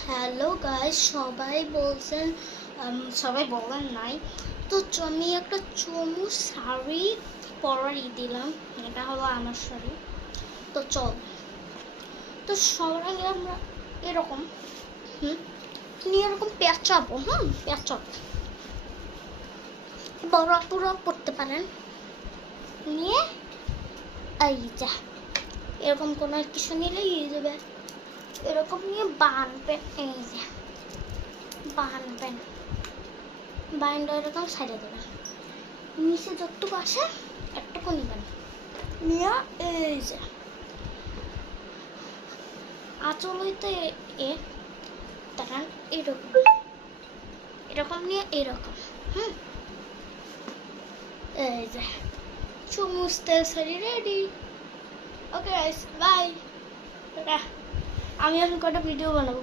Hello guys, সবাই বলছেন সবাই বলেন নাই তো আমি একটা চমু শাড়ি পরাই দিলাম। এটা হলো আমার শাড়ি। তো চল, তো সবার আগে আমরা এরকম নিয়ে এরকম পেঁচাবো। পেঁচাবো বড় আপুরা পড়তে পারেন। নিয়ে এই যা এরকম কোনো কিছু নিলেই হয়ে যাবে। এরকম নিয়ে বাঁধবেন, এই যে বাঁধবেন, বাইন্ডা এরকম সাইডে দেবেন। নিচে যতটুকু আসে একটুকু নেবেন, নিয়ে এই যে আঁচল হইতে দাঁড়ান এরকম এরকম নিয়ে এরকম এই যে সমস্ত sari ready. Okay guys, bye. আমি এখন কটা ভিডিও বানাবো।